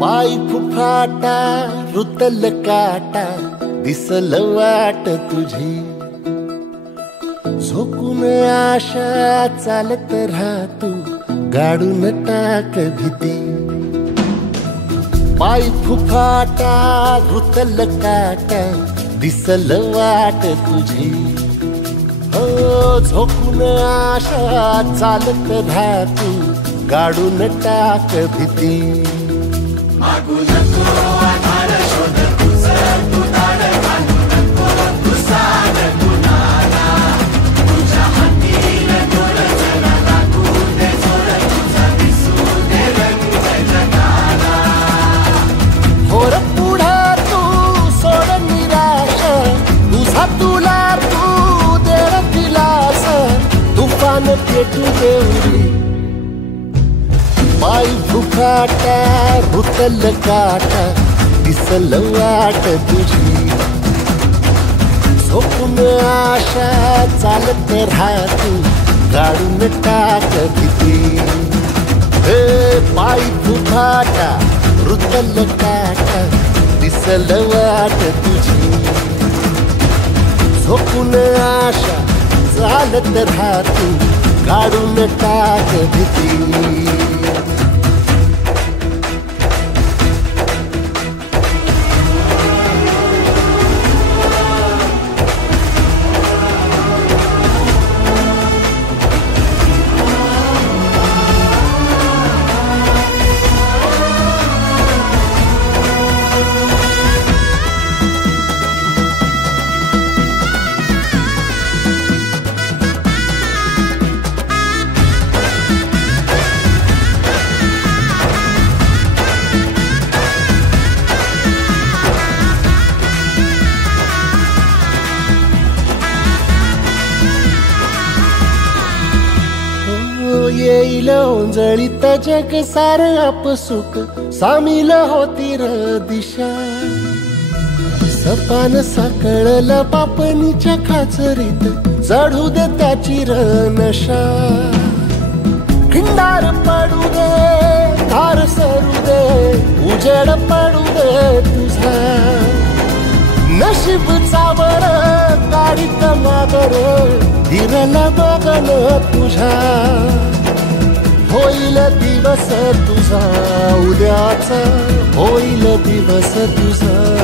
पाय फुफाटा रुतल काटा दिसल वाट तुझी झोकून आशा चालत राहतू गाडून टाक भीती पाय फुफाटा रुतल काटा दिसल वाट तुझी हो झोकून आशा चालत राहतू गाडून टाक भीती मागू नको आधार शोध तुझं तू दाड बांधू नको तू साध कुणाला तुझ्या हातीन डोळ जरा लागू दे जोर तुझा दिसू दे रंग जगाला होर पुढं तू सोड निराश तुझा तुला तू दे दिलास तुफान पेटू देऊरी पाय फुफाटा रुतल काटा दिसल वाट तुझी झोपून आशा चालत राहतू गाडून टाक भीती पाय फुफाटा रुतल काटा दिसल वाट तुझी झोपून आशा चालत राहतू गाडून टाक भीती येईल ओंजळीत जग सार आपसुक सामील होती र दिशा सपान साकळल पापणीच्या खाचरीत चढू दे त्याची र नशा खिंडार पडू दे धार सरू दे उजेड पडू दे तुझा नशीब चावर काढीत मागर हिरल बघन तुझा होईल दिवस तुझा उद्याचा होईल दिवस तुझा